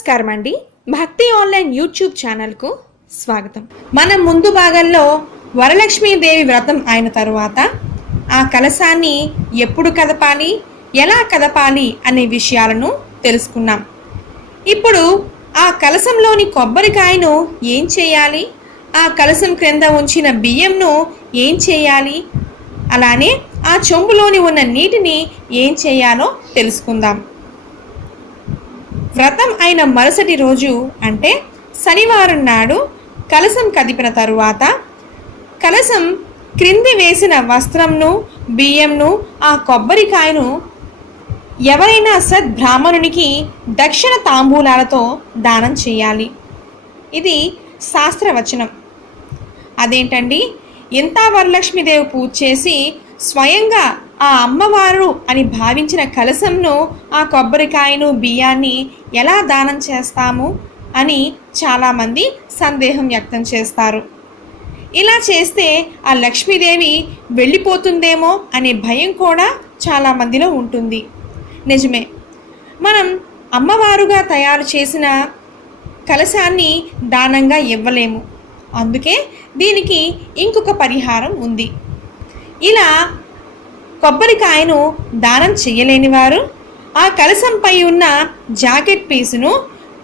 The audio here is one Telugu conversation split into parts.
నమస్కారం అండి. భక్తి ఆన్లైన్ యూట్యూబ్ ఛానల్కు స్వాగతం. మనం ముందు భాగంలో వరలక్ష్మీదేవి వ్రతం అయిన తరువాత ఆ కలశాన్ని ఎప్పుడు కదపాలి ఎలా కదపాలి అనే విషయాలను తెలుసుకున్నాం. ఇప్పుడు ఆ కలశంలోని కొబ్బరికాయను ఏం చేయాలి ఆ కలశం క్రింద ఉంచిన బియ్యంను ఏం చేయాలి అలానే ఆ చెంబులోని ఉన్న నీటిని ఏం చేయాలో తెలుసుకుందాం. వ్రతం అయిన మరుసటి రోజు అంటే శనివారం నాడు కలసం కదిపిన తరువాత కలసం క్రింది వేసిన వస్త్రంను బియ్యంను ఆ కొబ్బరికాయను ఎవరైనా సద్బ్రాహ్మణునికి దక్షిణ తాంబూలాలతో దానం చేయాలి. ఇది శాస్త్రవచనం. అదేంటండి? ఇంత వరలక్ష్మీదేవి పూజ చేసి స్వయంగా ఆ అమ్మవారు అని భావించిన కలశంను ఆ కొబ్బరికాయను బియ్యాన్ని ఎలా దానం చేస్తాము అని చాలామంది సందేహం వ్యక్తం చేస్తారు. ఇలా చేస్తే ఆ లక్ష్మీదేవి వెళ్ళిపోతుందేమో అనే భయం కూడా చాలామందిలో ఉంటుంది. నిజమే. మనం అమ్మవారుగా తయారు చేసిన కలశాన్ని దానంగా ఇవ్వలేము. అందుకే దీనికి ఇంకొక పరిహారం ఉంది. ఇలా కొబ్బరికాయను దానం చేయలేని వారు ఆ కలశంపై ఉన్న జాకెట్ పీసును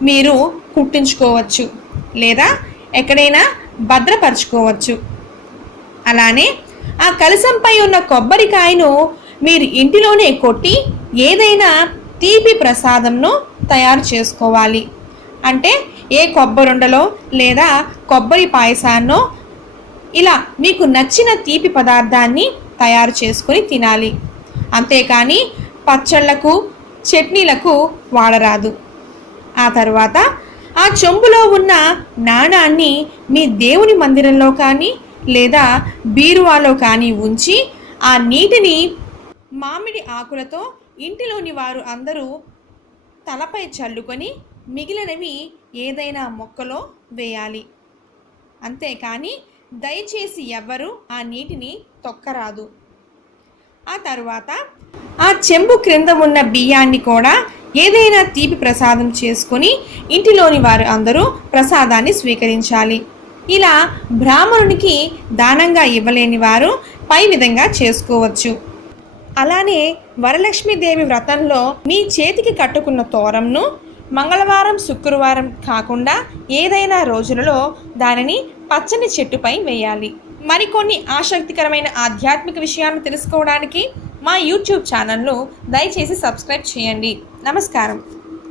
మీరు కుట్టించుకోవచ్చు లేదా ఎక్కడైనా భద్రపరచుకోవచ్చు. అలానే ఆ కలశంపై ఉన్న కొబ్బరికాయను మీరు ఇంటిలోనే కొట్టి ఏదైనా తీపి ప్రసాదంను తయారు చేసుకోవాలి. అంటే ఏ కొబ్బరుండలో లేదా కొబ్బరి పాయసాన్నో ఇలా మీకు నచ్చిన తీపి పదార్థాన్ని తయారు చేసుకొని తినాలి. అంతేకాని పచ్చళ్ళకు చట్నీలకు వాడరాదు. ఆ తర్వాత ఆ చెంబులో ఉన్న నాణాన్ని మీ దేవుని మందిరంలో కానీ లేదా బీరువాలో కానీ ఉంచి ఆ నీటిని మామిడి ఆకులతో ఇంటిలోని వారు అందరూ తలపై చల్లుకొని మిగిలినవి ఏదైనా మొక్కలో వేయాలి. అంతేకాని దయచేసి ఎవ్వరూ ఆ నీటిని తొక్కరాదు. ఆ తరువాత ఆ చెంబు క్రింద ఉన్న బియ్యాన్ని కూడా ఏదైనా తీపి ప్రసాదం చేసుకొని ఇంటిలోని వారు అందరూ ప్రసాదాన్ని స్వీకరించాలి. ఇలా బ్రాహ్మణునికి దానంగా ఇవ్వలేని వారు పై విధంగా చేసుకోవచ్చు. అలానే వరలక్ష్మీదేవి వ్రతంలో మీ చేతికి కట్టుకున్న తోరంను మంగళవారం శుక్రవారం కాకుండా ఏదైనా రోజులలో దానిని పచ్చని చెట్టుపై వేయాలి. మరికొన్ని ఆసక్తికరమైన ఆధ్యాత్మిక విషయాలను తెలుసుకోవడానికి మా యూట్యూబ్ ఛానల్ను దయచేసి సబ్స్క్రైబ్ చేయండి. నమస్కారం.